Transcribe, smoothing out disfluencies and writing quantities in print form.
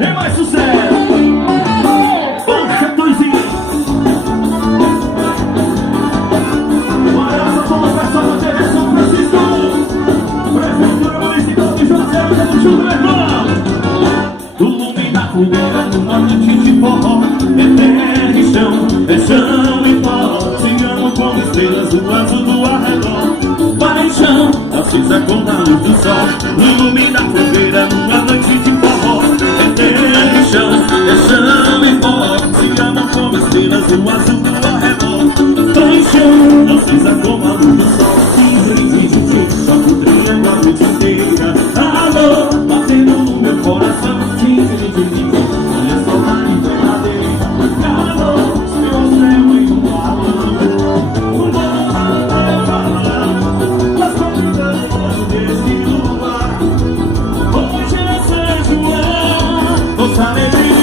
é mais sucesso. Poxa, Toizinho. Um abraço a todos os pessoal da TV São Francisco. Prefeitura Municipal de Juazeiro, tamo junto, meu irmão. O lume da fogueira numa noite de forró. É terra e chão, é chão e pó. Cigano com estrelas, o azul do arredor. Paixão, acesa como a luz do sol. No lume da fogueira numa noite de forró. É terra e chão e pó. Cigano com estrelas, o azul do arredor. Paixão, acesa como a luz do sol. Só poderia a noite inteira. Alô, batendo no meu coração. Olha só a verdadeira. Alô, meu céu e o balão. O balão vai falar. Mas convidando desse lugar. Hoje é São João. Nossa alegria.